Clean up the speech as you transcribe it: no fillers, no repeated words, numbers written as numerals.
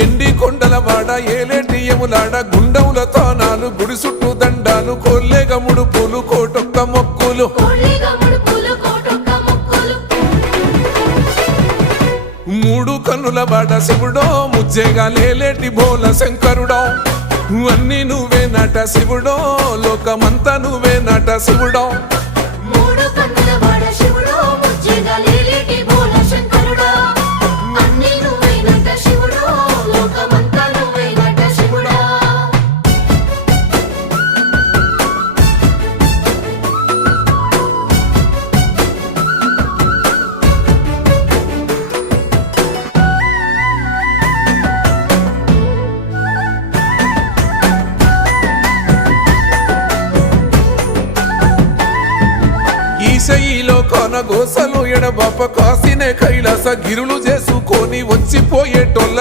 ఎండి కొండల వాడ ఏలేటియములాడ గుండముల తానాలు గుడి చుట్టూ దండాలు కొల్లేగ ముడుపులు కోటొక్క మొక్కులు మూడు కన్నుల వాడ శివుడో ముజ్జేగా లేలేటి బోల శంకరుడో అన్ని నువ్వే నట శివుడో లోకమంతా నువ్వే నట శివుడో ఈశయిలో కొనగోసలు ఎడబాప కాసినే కైలాస గిరులు చేసుకొని వచ్చిపోయేటోళ్ళ